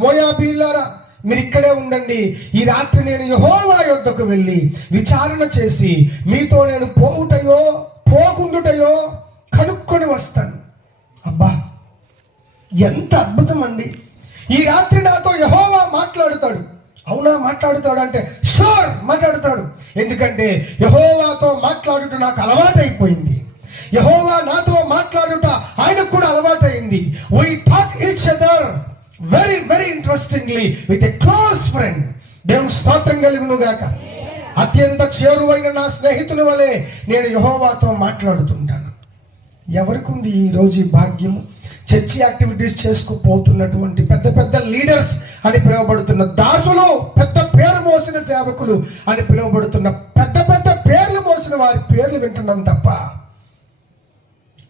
మోయాబీయులారా, మీరు ఇక్కడే ఉండండి, ఈ రాత్రి నేను యెహోవా యొద్దకు వెళ్ళి విచారణ చేసి మీతో నేను పోకుండుటయో కనుక్కొని వస్తాను. అబ్బా, ఎంత అద్భుతం అండి! ఈ రాత్రి నాతో యెహోవా మాట్లాడుతాడు. అవునా, మాట్లాడుతాడు అంటే షూర్ మాట్లాడుతాడు. ఎందుకంటే యెహోవాతో మాట్లాడుట నాకు అలవాటైపోయింది. యెహోవా నాతో మాట్లాడుట ఆయనకు కూడా అలవాటైంది. we talk each other very very interestingly with a close friend. దేవుని స్తోత్రం కలుగును గాక. అత్యంత చేరువైన నా స్నేహితుని వలె నేను యెహోవాతో మాట్లాడుతుంటాను. ఎవరికి ఉంది ఈ రోజు ఈ భాగ్యము? చర్చి యాక్టివిటీస్ చేసుకుపోతున్నటువంటి పెద్ద పెద్ద లీడర్స్ అని పిలువబడుతున్న దాసులు, పెద్ద పేరు మోసిన సేవకులు అని పిలువబడుతున్న పెద్ద పెద్ద పేర్లు మోసిన వారి పేర్లు వింటున్నాం తప్ప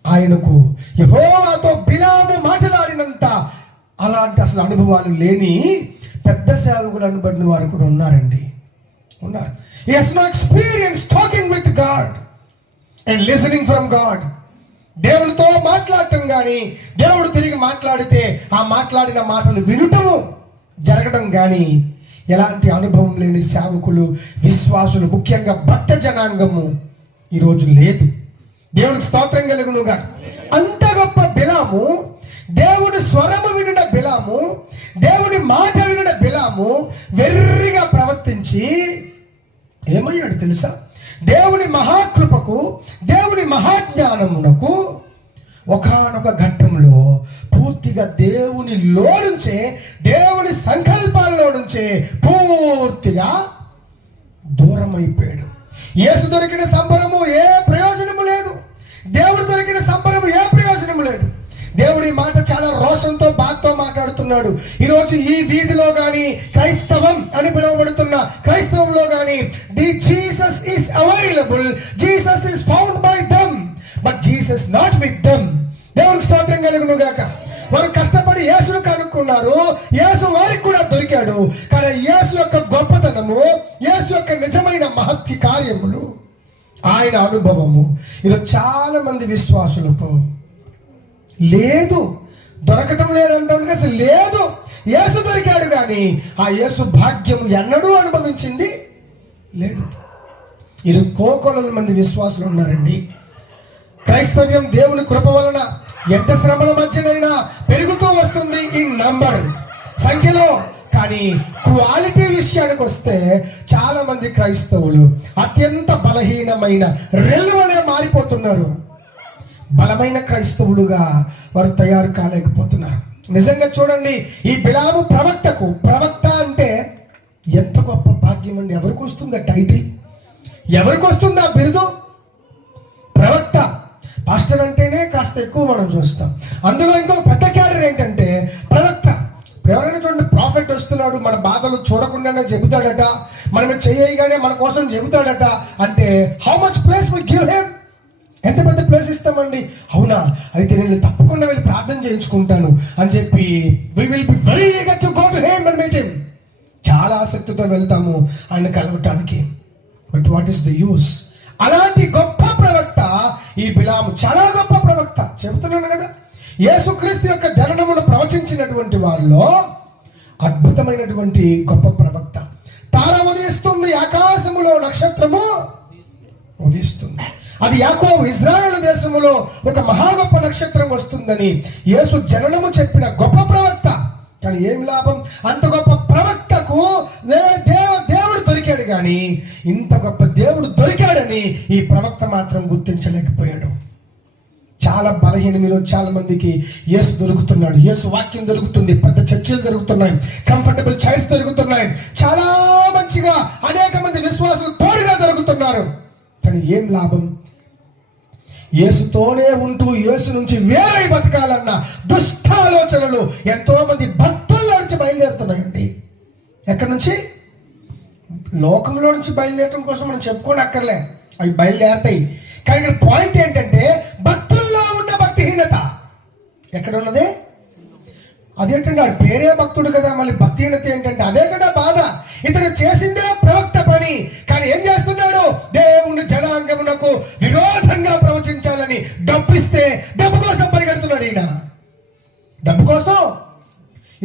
ఆయనకు యెహోవాతో బిలాము మాట్లాడినంత అలాంటి అసలు అనుభవాలు లేని పెద్ద సేవకులు అనబడిన వారు కూడా ఉన్నారండి, ఉన్నారు. He has no experience talking with God and listening from God. దేవుడితో మాట్లాడటం కానీ, దేవుడు తిరిగి మాట్లాడితే ఆ మాట్లాడిన మాటలు వినటము జరగడం కానీ ఎలాంటి అనుభవం లేని సేవకులు, విశ్వాసులు, ముఖ్యంగా భక్త జనాంగము ఈరోజు లేదు. దేవుడికి స్తోత్రం కలుగునుగా. అంత గొప్ప బిలాము, దేవుని స్వరము వినిన బిలాము, దేవుని మాట వినిన బిలాము వెర్రిగా ప్రవర్తించి ఏమయ్యాడు తెలుసా? దేవుని మహాకృపకు, దేవుని మహాజ్ఞానమునకు ఒకానొక ఘట్టంలో పూర్తిగా దేవునిలో నుంచే, దేవుని సంకల్పాల్లో నుంచే పూర్తిగా దూరం అయిపోయాడు. యేసు దొరికిన సంబరము ఏ ప్రయోజనము లేదు, దేవుడు దొరికిన సంబరము ఏ ప్రయోజనము లేదు. దేవుడి మాట చాలా రోషంతో, బాధతో మాట్లాడుతున్నాడు. ఈరోజు ఈ వీధిలో గాని, క్రైస్తవం అని పిలువబడుతున్న క్రైస్తవంలో గాని, the Jesus is available, Jesus is found by them, but Jesus not with them. దేవునికి స్తోత్రం కలుగును గాక. వారు కష్టపడి యేసును కనుక్కున్నారు, యేసు వారికి కూడా దొరికాడు. కానీ యేసు యొక్క గొప్పతనము, యేసు యొక్క నిజమైన మహత్య కార్యములు, ఆయన అనుభవము ఈరోజు చాలా మంది విశ్వాసులకు లేదు, దొరకటం లేదంటాం. అసలు లేదు. యేసు దొరికాడు కానీ ఆ యేసు భాగ్యం ఎన్నడూ అనుభవించింది లేదు. ఇది కోకొల్లల మంది విశ్వాసులు ఉన్నారండి. క్రైస్తవ్యం దేవుని కృప వలన ఎంత శ్రమల మధ్యనైనా పెరుగుతూ వస్తుంది ఇన్ నంబర్, సంఖ్యలో. కానీ క్వాలిటీ విషయానికి వస్తే చాలా మంది క్రైస్తవులు అత్యంత బలహీనమైన రెల్లువలే మారిపోతున్నారు. బలమైన క్రైస్తవులుగా వారు తయారు కాలేకపోతున్నారు. నిజంగా చూడండి, ఈ బిలాము ప్రవక్త అంటే ఎంత గొప్ప భాగ్యం అండి. ఎవరికి వస్తుంది ఆ టైటిల్? ఎవరికి వస్తుంది ఆ బిరుదు? ప్రవక్త. పాస్టర్ అంటేనే కాస్త ఎక్కువ మనం చూస్తాం. అందులో ఇంకో పెద్ద క్యాడర్ ఏంటంటే ప్రవక్త. ఎవరైనా చూడండి, ప్రాఫిట్ వస్తున్నాడు, మన బాధలు చూడకుండానే చెబుతాడట, మనం చేయగానే మన కోసం చెబుతాడట అంటే how much place we give him? ఎంత పెద్ద ప్లేస్ ఇస్తామండి. అవునా, అయితే నేను తప్పకుండా వెళ్ళి ప్రార్థన చేయించుకుంటాను అని చెప్పి we will be very eager to go to him and meet him. చాలా ఆసక్తితో వెళ్తాము ఆయన కలవటానికి. But what is the use? అలాంటి గొప్ప ప్రవక్త ఈ బిలాము, చాలా గొప్ప ప్రవక్త. చెబుతున్నాను కదా, యేసుక్రీస్తు యొక్క జననమును ప్రవచించినటువంటి వారిలో అద్భుతమైనటువంటి గొప్ప ప్రవక్త. తార ఉదయిస్తుంది, ఆకాశములో నక్షత్రము ఉదయిస్తుంది. అది యాకోబు, ఇజ్రాయేల్ దేశములో ఒక మహా గొప్ప నక్షత్రం వస్తుందని యేసు జననము చెప్పిన గొప్ప ప్రవక్త. కానీ ఏం లాభం? అంత గొప్ప ప్రవక్తకు దేవుడు దొరికాడు కానీ ఇంత గొప్ప దేవుడు దొరికాడని ఈ ప్రవక్త మాత్రం గుర్తించలేకపోయాడు. చాలా బలహీనమిలో చాలా మందికి యేసు దొరుకుతున్నాడు, యేసు వాక్యం దొరుకుతుంది, పెద్ద చర్చలు దొరుకుతున్నాయి, కంఫర్టబుల్ చైర్స్ దొరుకుతున్నాయి, చాలా మంచిగా అనేక మంది విశ్వాసులు తోడుగా దొరుకుతున్నారు. కానీ ఏం లాభం? యేసుతోనే ఉంటూ యేసు నుంచి వేరే బతకాలన్న దుష్ట ఆలోచనలు ఎంతో మంది భక్తుల్లో నుంచి బయలుదేరుతున్నాయండి. ఎక్కడి నుంచి? లోకంలో నుంచి బయలుదేరడం కోసం మనం చెప్పుకోని అక్కర్లే, అవి బయలుదేరతాయి. కానీ పాయింట్ ఏంటంటే భక్తుల్లో ఉన్న భక్తిహీనత ఎక్కడ ఉన్నది? అదేంటంటే ఆ పేరే భక్తుడు కదా, మళ్ళీ భక్తిహీనత ఏంటంటే అదే కదా బాధ. ఇతను చేసిందే ప్రవక్త పని, కానీ ఏం చేస్తున్నాడు? దేవుని జనాంగమునకు విరోధంగా ప్రవచించాలని డబ్బు ఇస్తే డబ్బు కోసం పరిగెడుతున్నాడు ఈయన. డబ్బు కోసం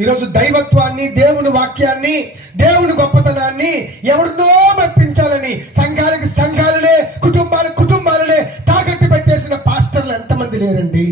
ఈరోజు దైవత్వాన్ని, దేవుని వాక్యాన్ని, దేవుని గొప్పతనాన్ని ఎవరినో మెప్పించాలని సంఘాలనే కుటుంబాలనే తాకట్టు పెట్టేసిన పాస్టర్లు ఎంతమంది లేరండి?